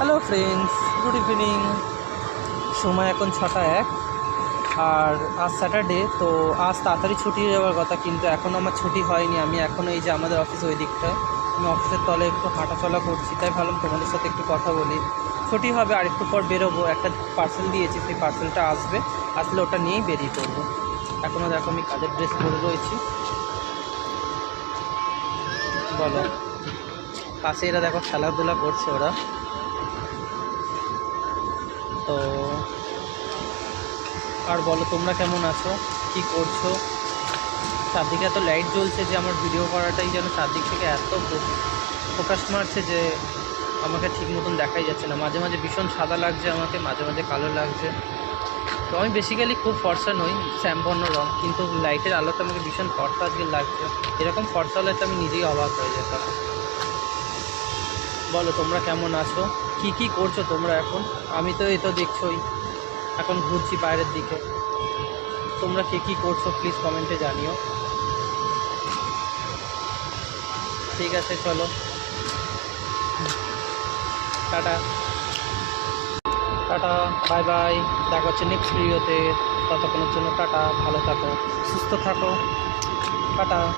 Hello friends, good evening. সময় এখন 6টা 1। আর আজ স্যাটারডে, তো আজ তাড়াতাড়ি ছুটি হয়ে যাওয়ার কথা, কিন্তু এখনও আমার ছুটি হয়নি। আমি এখনও এই যে আমাদের অফিস ওই দিকটায়, আমি অফিসের তলে একটু হাঁটাচলা করছি, তাই ভাবলাম তোমাদের সাথে একটু কথা বলি। ছুটি হবে, আর একটু পর বেরোবো। একটা পার্সেল দিয়েছি, সেই পার্সেলটা আসলে ওটা নিয়েই বেরিয়ে পড়বো। এখনও দেখো আমি কাজের ড্রেস পরে রয়েছি। বলো, পাশে এরা দেখো খেলাধুলা করছে ওরা। তো আর বলো, তোমরা কেমন আছো, কি করছো? চারদিকে এত লাইট জ্বলছে যে আমার ভিডিও করাটাই যেন চারদিক থেকে এত ফোকাস মারছে যে আমাকে ঠিক মতন দেখাই যাচ্ছে না। মাঝে মাঝে ভীষণ সাদা লাগছে আমাকে, মাঝে মাঝে কালো লাগছে। তো আমি বেসিক্যালি খুব ফর্সা নই, শ্যামবর্ণ রঙ, কিন্তু লাইটের আলোতে আমাকে ভীষণ ফর্সা আজকে লাগছে। এরকম ফর্সা হলে তো আমি নিজেই অবাক হয়ে যেতাম। বলো, তোমরা কেমন আছো, কি করছো তোমরা এখন? আমি তো এই তো দেখছোই, এখন ঘুরছি বাইরের দিকে। তোমরা কি করছো প্লিজ কমেন্টে জানিও। ঠিক আছে, চলো, টাটা টাটা, বাই বাই। দেখা হচ্ছে নেক্সট ভিডিওতে। ততক্ষণের জন্য টাটা, ভালো থাকো, সুস্থ থাকো, টাটা।